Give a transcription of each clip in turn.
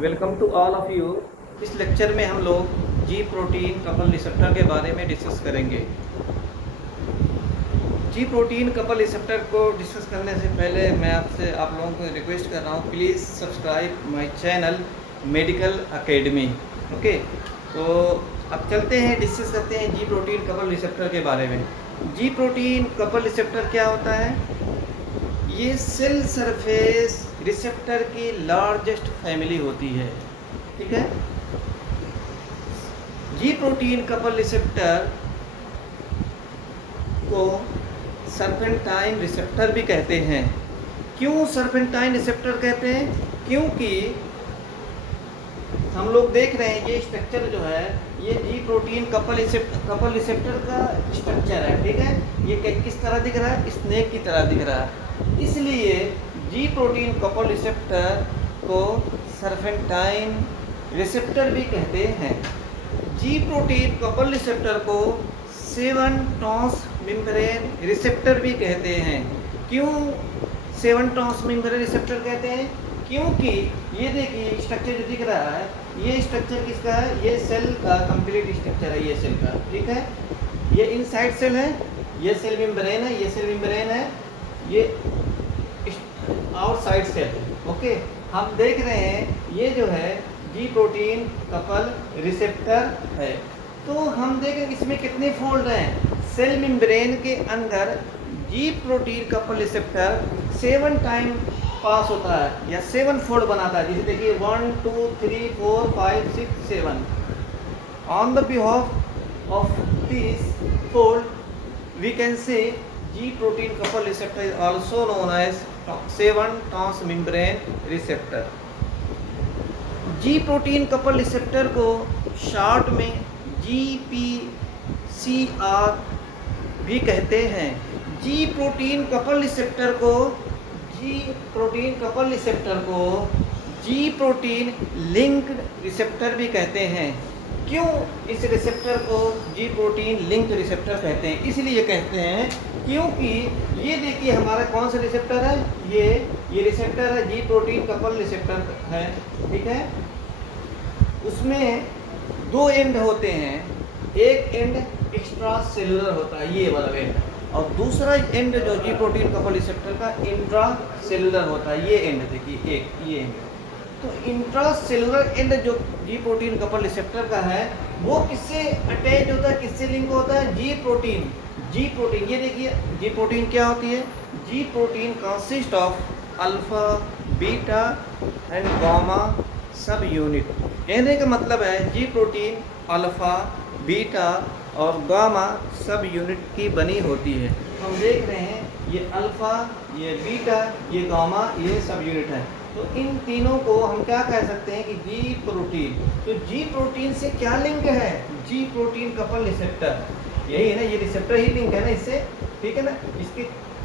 Welcome to all of you. इस lecture में हम लोग जी प्रोटीन कपल रिसेप्टर के बारे में डिस्कस करेंगे। जी प्रोटीन कपल रिसेप्टर को डिस्कस करने से पहले मैं आप लोगों को रिक्वेस्ट कर रहा हूँ, please subscribe my channel medical academy. Okay, तो अब चलते हैं, डिस्कस करते हैं जी प्रोटीन कपल रिसेप्टर के बारे में। जी प्रोटीन कपल रिसेप्टर क्या होता है? ये सेल सरफेस रिसेप्टर की लार्जेस्ट फैमिली होती है। ठीक है, जी प्रोटीन कपल रिसेप्टर को सर्पेंटाइन रिसेप्टर भी कहते हैं। क्यों सर्पेंटाइन रिसेप्टर कहते हैं? क्योंकि हम लोग देख रहे हैं ये स्ट्रक्चर जो है, ये जी प्रोटीन कपल रिसेप्टर का स्ट्रक्चर है। ठीक है, ये किस तरह दिख रहा है? स्नेक की तरह दिख रहा है। इसलिए जी प्रोटीन कपल रिसेप्टर को सर्पेंटाइन रिसेप्टर भी कहते हैं। जी प्रोटीन कपल रिसेप्टर को 7 ट्रांस मेम्ब्रेन रिसेप्टर भी कहते हैं। क्यों 7 ट्रांस मेम्ब्रेन रिसेप्टर कहते हैं? क्योंकि ये देखिए स्ट्रक्चर जो दिख रहा है, ये स्ट्रक्चर किसका है? ये सेल का कंप्लीट स्ट्रक्चर है, ये सेल का। ठीक है, ये इनसाइड सेल है, ये सेल मेम्ब्रेन है, ये सेल मेम्ब्रेन है, ये आउटसाइड सेल है। ओके, हम देख रहे हैं ये जो है जी प्रोटीन कपल रिसेप्टर है। तो हम देखें इसमें कितने फोल्ड हैं। सेल मेम्ब्रेन के अंदर जी protein couple receptor 7 time pass होता है या 7 फोल्ड बनाता है। जैसे देखिए 1 2 3 4 5 6 7। On the behalf of this fold we can say G protein couple receptor is also known as 7 transmembrane receptor. G protein couple receptor को शॉर्ट में GPCR भी कहते हैं। जी प्रोटीन कपल रिसेप्टर को जी प्रोटीन लिंक्ड रिसेप्टर भी कहते हैं। क्यों इस रिसेप्टर को जी प्रोटीन लिंक्ड रिसेप्टर कहते हैं? इसलिए कहते हैं क्योंकि ये देखिए हमारा कौन सा रिसेप्टर है, ये रिसेप्टर है, जी प्रोटीन कपल रिसेप्टर है। ठीक है, उसमें 2 एंड होते हैं। एक एंड एक्स्ट्रा सेलुलर होता है, ये वाला एंड, और दूसरा एंड जो जी प्रोटीन कपल रिसेप्टर का इंट्रा सेलुलर होता है, ये एंड देखिए, एक ये एंड। तो इंट्रा सेलुलर एंड जो जी प्रोटीन कपल रिसेप्टर का है, वो किससे अटैच होता है, किससे लिंक होता है? जी प्रोटीन। ये देखिए जी प्रोटीन क्या होती है? जी protein consist of alpha beta and gamma सब यूनिट। कहने का मतलब है जी प्रोटीन अल्फा बीटा और गामा सब यूनिट की बनी होती है। हम देख रहे हैं ये अल्फा, ये बीटा, ये गामा, ये सब यूनिट है। तो इन तीनों को हम क्या कह सकते हैं कि जी प्रोटीन। तो जी प्रोटीन से क्या लिंक है? जी प्रोटीन कपल रिसेप्टर, यही है ना, ये रिसेप्टर ही लिंक है ना इससे। ठीक है ना, इसके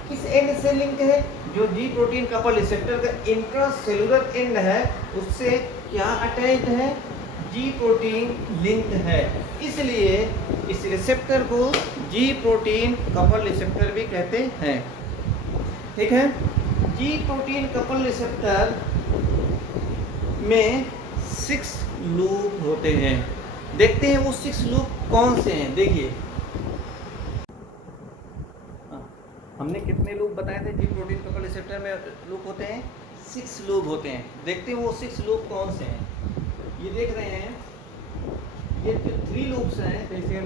किस एंड से लिंक है? जो जी प्रोटीन कपल रिसेप्टर का इंट्रासेलुलर एंड है, उससे क्या अटैच्ड है? जी प्रोटीन लिंक है। इसलिए इस रिसेप्टर को जी प्रोटीन कपल रिसेप्टर भी कहते हैं। ठीक है, जी प्रोटीन कपल रिसेप्टर में 6 लूप होते हैं। देखते हैं वो 6 लूप कौन से हैं। देखिए हमने कितने लूप बताए थे? जी प्रोटीन कपल रिसेप्टर में लूप होते हैं 6 लूप होते हैं। देखते हैं वो 6 लूप कौन से हैं। ये देख रहे हैं, ये जो 3 लूप्स हैं, जैसे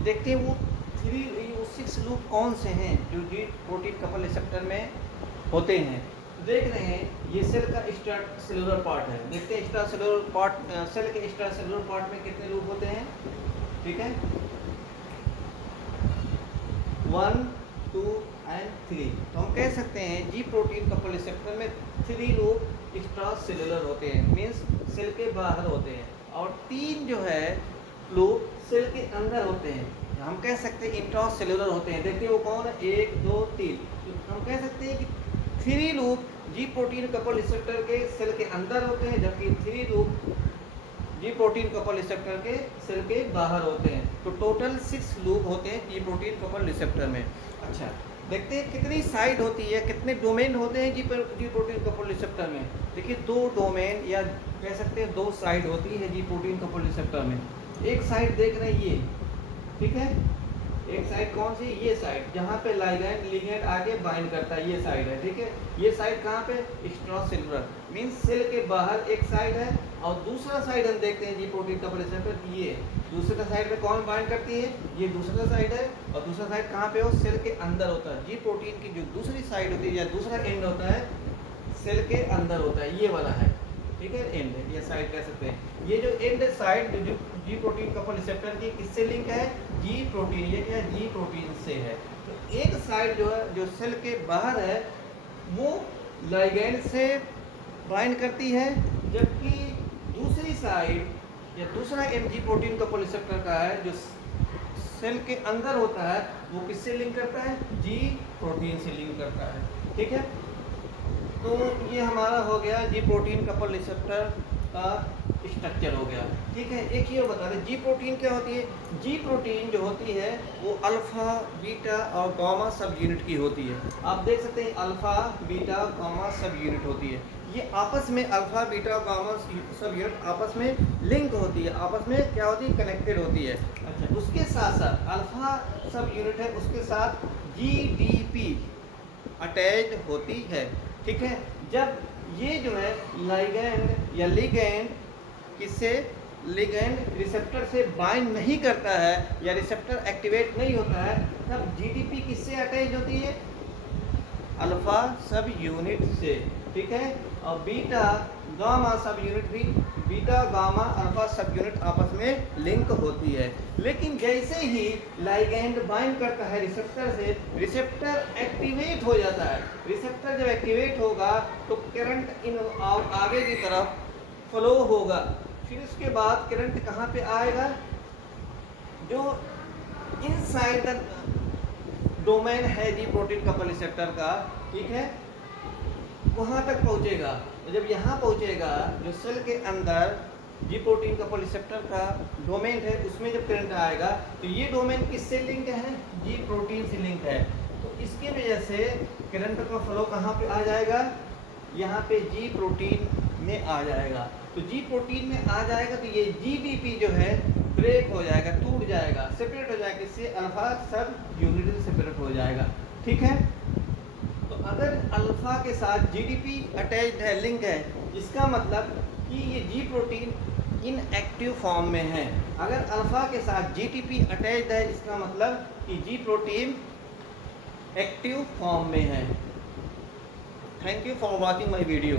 देखते हैं वो 6 लूप कौन से हैं जो जी प्रोटीन कपल रिसेप्टर में होते हैं। देख रहे हैं ये सेल का एक्स्ट्रा सेलुलर पार्ट है। देखते हैं एक्स्ट्रा सेलुलर पार्ट, सेल के एक्स्ट्रा सेलुलर पार्ट में कितने लूप होते हैं। ठीक है, 1 2 एंड 3। तो हम कह सकते हैं जी प्रोटीन कपल रिसेप्टर में 3 लूप एक्स्ट्रा सेलुलर होते हैं, मीन्स सेल के बाहर होते हैं, और 3 जो है लूप सेल के अंदर होते हैं, हम कह सकते हैं इंट्रा सेलुलर होते हैं। देखते हैं वो कौन है, 1 2 3। तो हम कह सकते हैं कि 3 लूप जी प्रोटीन कपल रिसेप्टर के सेल के अंदर होते हैं, जबकि 3 लूप जी प्रोटीन कपल रिसेप्टर के सेल के बाहर होते हैं। तो टोटल 6 लूप होते हैं जी प्रोटीन कपल रिसेप्टर में। अच्छा, देखते हैं कितनी साइड होती है, कितने डोमेन होते हैं जी प्रोटीन कपल रिसेप्टर में। देखिए 2 डोमेन या कह सकते हैं 2 साइड होती है जी प्रोटीन कपल रिसेप्टर में। एक साइड देख रहे हैं ये, ठीक है, एक साइड कौन सी, ये साइड जहाँ पे लिगैंड लिगैंड आके बाइंड करता है, ये साइड है, ठीक है। ये साइड कहाँ पे, एक्स्ट्रासेलुलर मींस सेल के बाहर एक साइड है, और दूसरा साइड हम देखते हैं जी प्रोटीन कपल रिसेप्टर, ये दूसरा साइड में कौन बाइंड करती है, ये दूसरा साइड है, और दूसरा साइड कहाँ पे हो, सेल के अंदर होता है। जी प्रोटीन की जो दूसरी साइड होती है या दूसरा एंड होता है सेल के अंदर होता है, ये वाला है, ठीक है, एंड या साइड कह सकते हैं। ये जो एंड साइड जो जी प्रोटीन कपल रिसेप्टर की किससे लिंक है, जी प्रोटीन, ये क्या है, जी प्रोटीन से है। तो एक साइड जो है जो सेल के बाहर है वो लिगैंड से बाइंड करती है, जबकि दूसरी साइड या दूसरा and ji protein couple receptor का है जो सेल के अंदर होता है, वो किससे लिंक करता है, जी प्रोटीन से लिंक करता है, ठीक है। तो ये हमारा हो गया जी प्रोटीन कपल रिसेप्टर का स्ट्रक्चर हो गया, ठीक है। एक ये बता दें जी प्रोटीन क्या होती है। जी प्रोटीन जो होती है वो अल्फा बीटा और गामा सब यूनिट की होती है। आप देख सकते हैं अल्फा बीटा गामा सब यूनिट होती है, ये आपस में अल्फा बीटा गामा सब यूनिट आपस में लिंक होती है, आपस में क्या होती है, कनेक्टेड होती है। अच्छा, उसके साथ साथ अल्फा सब यूनिट है उसके साथ जीडीपी अटैच होती है, ठीक है। जब ये जो है लिगैंड या लिगैंड किससे, लिगैंड रिसेप्टर से बाइंड नहीं करता है या रिसेप्टर एक्टिवेट नहीं होता है, तब जीडीपी किससे अटैच होती है, अल्फा सब यूनिट से, ठीक है। और बीटा गामा सब यूनिट भी, बीटा गामा अल्फा सब यूनिट आपस में लिंक होती है। लेकिन जैसे ही लिगैंड बाइंड करता है रिसेप्टर से, रिसेप्टर एक्टिवेट हो जाता है। रिसेप्टर जब एक्टिवेट होगा तो करंट इन आगे की तरफ फ्लो होगा, फिर उसके बाद करंट कहाँ पे आएगा, जो इनसाइड द डोमेन है जी प्रोटीन कपल रिसेप्टर का, ठीक है, वहाँ तक पहुँचेगा। तो जब यहाँ पहुँचेगा जो सेल के अंदर जी प्रोटीन कपल रिसेप्टर का डोमेन है उसमें जब करंट आएगा तो ये डोमेन किससे लिंक है, जी प्रोटीन से लिंक है। तो इसकी वजह से करंट का फ्लो कहाँ पे आ जाएगा, यहाँ पे जी प्रोटीन में आ जाएगा। तो जी प्रोटीन में आ जाएगा तो ये जीडीपी जो है ब्रेक हो जाएगा, टूट जाएगा, सेपरेट हो जाएगा, इससे अल्फा सब यूनिट से सेपरेट हो जाएगा, ठीक है। तो अगर अल्फा के साथ जीडीपी अटैच्ड है, लिंक है, इसका मतलब कि ये जी प्रोटीन इनएक्टिव फॉर्म में है। अगर अल्फा के साथ जीटीपी अटैच्ड है इसका मतलब कि जी प्रोटीन एक्टिव फॉर्म में है। Thank you for watching my video.